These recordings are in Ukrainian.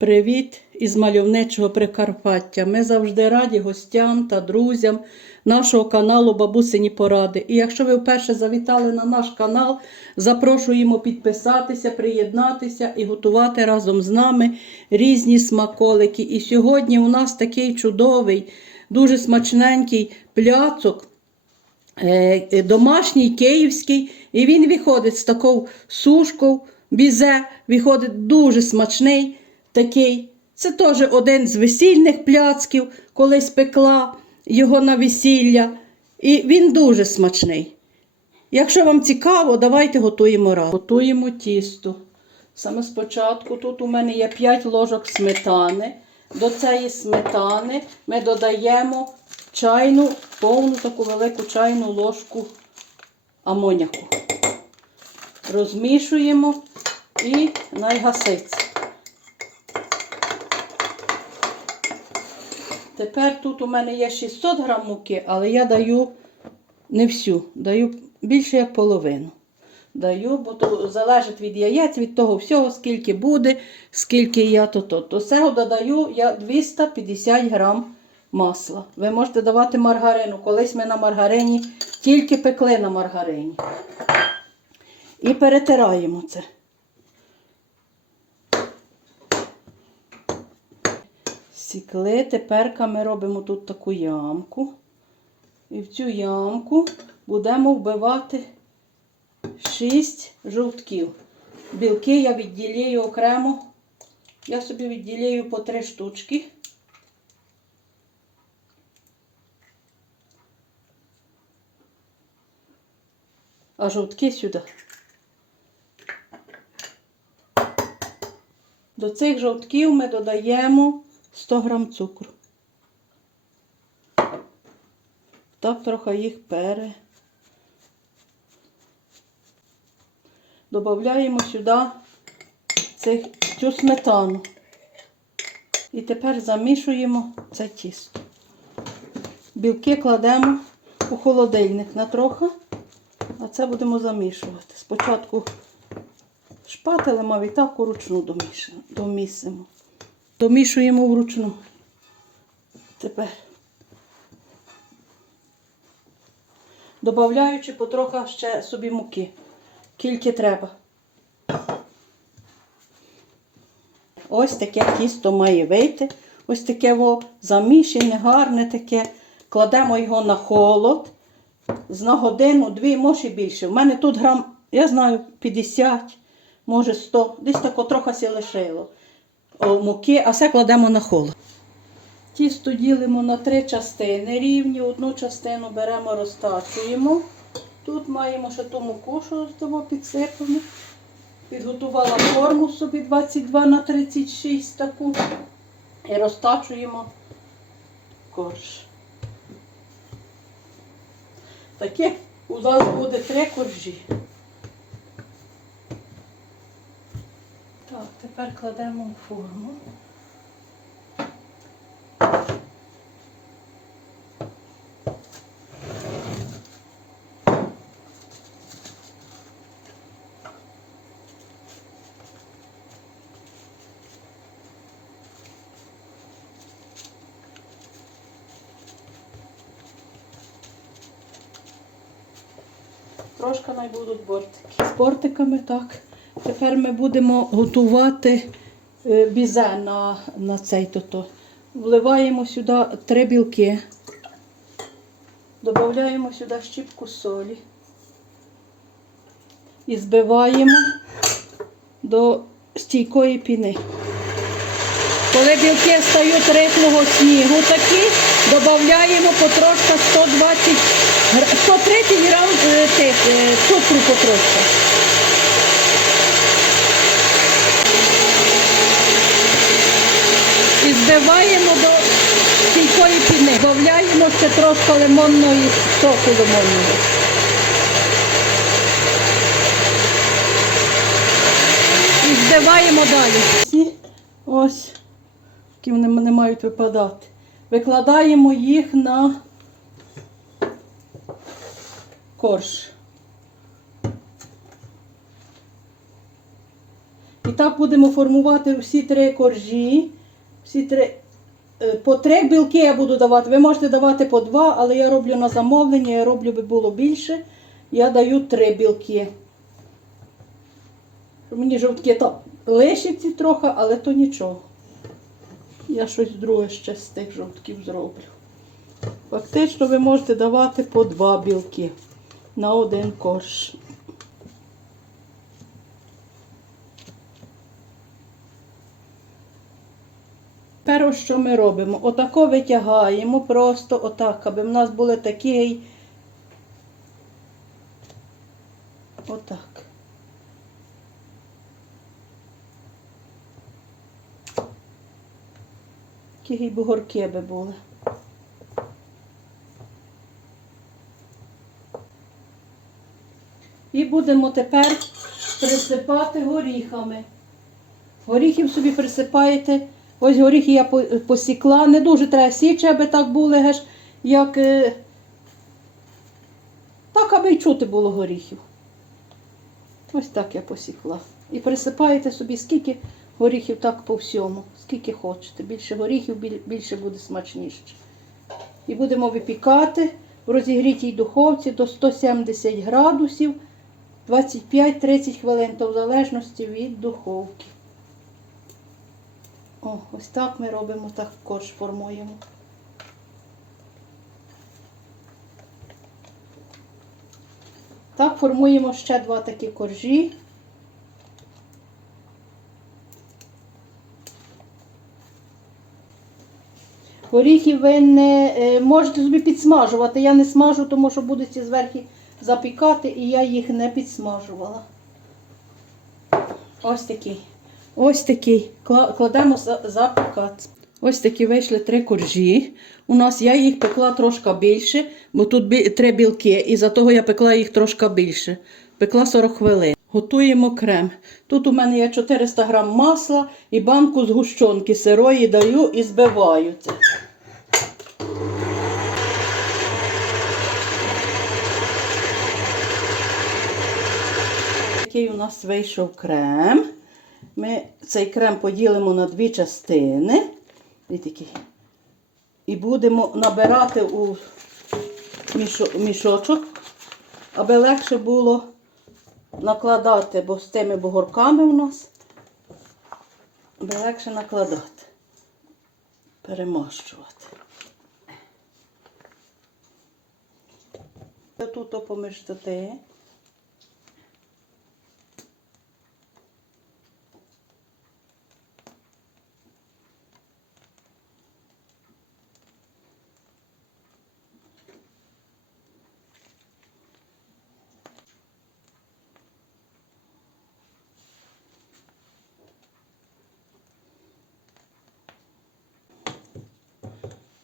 Привіт із мальовничого Прикарпаття. Ми завжди раді гостям та друзям нашого каналу Бабусині Поради. І якщо ви вперше завітали на наш канал, запрошуємо підписатися, приєднатися і готувати разом з нами різні смаколики. І сьогодні у нас такий чудовий, дуже смачненький пляцок. е, е, Домашній київський, і він виходить з такою сушкою, бізе, виходить дуже смачний такий. Це теж один з весільних пляцків, колись пекла його на весілля. І він дуже смачний. Якщо вам цікаво, давайте готуємо разом. Готуємо тісто. Саме спочатку тут у мене є 5 ложок сметани. До цієї сметани ми додаємо чайну, повну таку велику чайну ложку амоняку. Розмішуємо і найгаситься. Тепер тут у мене є 600 грам муки, але я даю не всю, даю більше як половину. Даю, бо то залежить від яєць, від того всього, скільки буде, скільки я то то. До цього додаю я 250 грам масла. Ви можете давати маргарину. Колись ми на маргарині тільки пекли на маргарині. І перетираємо це. Сікли, тепер ми робимо тут таку ямку. І в цю ямку будемо вбивати 6 жовтків. Білки я відділяю окремо. Я собі відділяю по 3 штучки. А жовтки сюди. До цих жовтків ми додаємо 100 грам цукру. Так трохи їх пере. Додаємо сюди цих, цю сметану. І тепер замішуємо це тісто. Білки кладемо у холодильник на трохи, а це будемо замішувати. Спочатку шпателем, а відтак домішаємо- домісимо. Домішуємо вручну. Тепер. Добавляючи потрохи ще собі муки. Кільки треба. Ось таке тісто має вийти. Ось таке во замішане, гарне таке. Кладемо його на холод. На годину, дві, може більше. У мене тут грам, я знаю, 50, може 100. Десь тако трохи лишило муки, а все кладемо на холод. Тісто ділимо на три частини рівні. Одну частину беремо, розтачуємо. Тут маємо ще ту муку, що того підсипано. Підготувала форму собі 22 на 36 таку. І розтачуємо корж. Таке у нас буде три коржі. Так, тепер кладемо в форму. Трошки най будуть бортики. З бортиками так. Тепер ми будемо готувати е, бізе на, на цей тото. Вливаємо сюди три білки. Додаємо сюди щіпку солі. І збиваємо до стійкої піни. Коли білки стають рихлого снігу такі, додаємо потрошка 120, 130 грам е, е, цукру потрошка. І до стійкої піни. Додаємо ще трошки лимонної соку лимонного. І збиваємо далі. Ось, які вони не мають випадати. Викладаємо їх на корж. І так будемо формувати всі три коржі. Всі три, е, по три білки я буду давати. Ви можете давати по два, але я роблю на замовлення, я роблю, би було більше. Я даю три білки. Мені жовтки там лишиться трохи, але то нічого. Я щось друге ще з тих жовтків зроблю. Фактично ви можете давати по два білки на один корж. Тепер що ми робимо? Отако витягаємо просто отак, аби в нас були такі. Отак. Такі бугорки би були. І будемо тепер присипати горіхами. Горіхів собі присипаєте. Ось горіхи я посікла. Не дуже треба січі, аби так були, геш, як. е, Так, аби й чути було горіхів. Ось так я посікла. І присипаєте собі скільки горіхів так по всьому, скільки хочете. Більше горіхів, більше буде смачніше. І будемо випікати в розігрітій духовці до 170 градусів 25-30 хвилин, то в залежності від духовки. О, ось так ми робимо, так також формуємо. Так формуємо ще два такі коржі. Горіхи ви не е, можете собі підсмажувати. Я не смажу, тому що будете зверху запікати, і я їх не підсмажувала. Ось такий. Ось такий. Кладемо за- запікати. Ось такі вийшли три коржі. У нас я їх пекла трошки більше, бо тут три білки, і за того я пекла їх трошки більше. Пекла 40 хвилин. Готуємо крем. Тут у мене є 400 грам масла і банку згущенки сирої даю і збиваю це. Такий у нас вийшов крем. Ми цей крем поділимо на дві частини. І, будемо набирати у мішочок, аби легше було накладати, бо з тими бугорками у нас, аби легше накладати, перемащувати. Тут поміщати.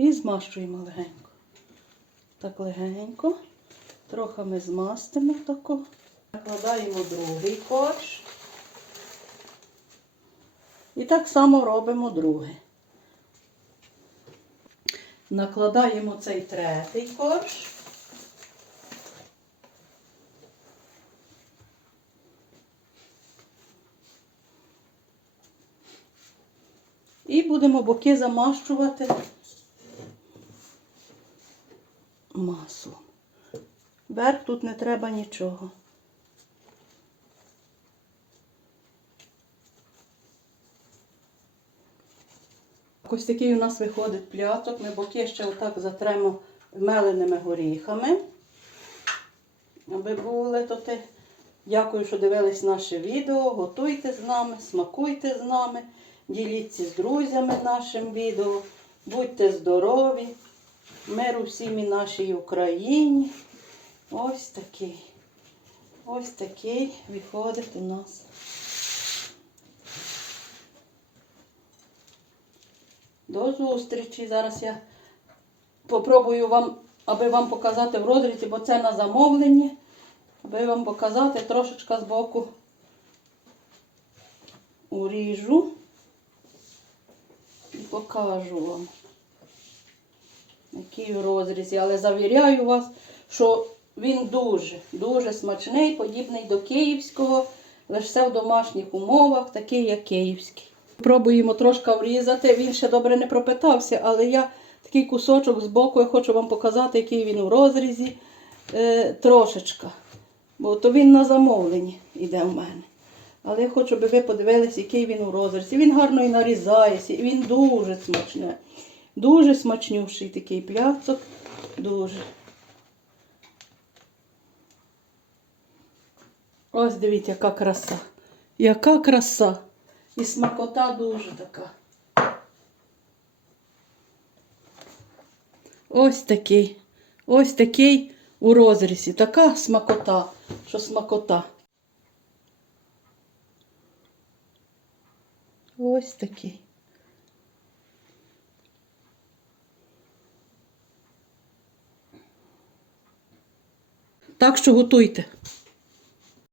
І змащуємо легенько. Так легенько. Трохи ми змастимо тако. Накладаємо другий корж. І так само робимо другий. Накладаємо цей третій корж. І будемо боки замащувати маслом. Верх тут не треба нічого. Ось такий у нас виходить пляцок. Ми боки ще отак затремо меленими горіхами. Аби були то ти. Дякую, що дивились наше відео. Готуйте з нами, смакуйте з нами, діліться з друзями нашим відео. Будьте здорові, миру всім і нашій Україні. Ось такий. Ось такий виходить у нас. До зустрічі. Зараз я попробую вам, аби вам показати в розрізі, бо це на замовленні. Аби вам показати трошечка збоку уріжу і покажу вам, який в розрізі. Але завіряю вас, що він дуже, дуже смачний, подібний до київського. лише все в домашніх умовах, такий як київський. Пробуємо трошки врізати. Він ще добре не пропитався, але я такий кусочок з боку я хочу вам показати, який він у розрізі. Е, трошечка. Бо то він на замовленні йде в мене. Але я хочу, щоб ви подивилися, який він у розрізі. Він гарно і нарізається, і він дуже смачний. Дуже смачнющий такий пляцок. Дуже. Ось дивіться, яка краса. Яка краса. І смакота дуже така. Ось такий. Ось такий у розрізі. Така смакота, що смакота. Ось такий. Так що готуйте.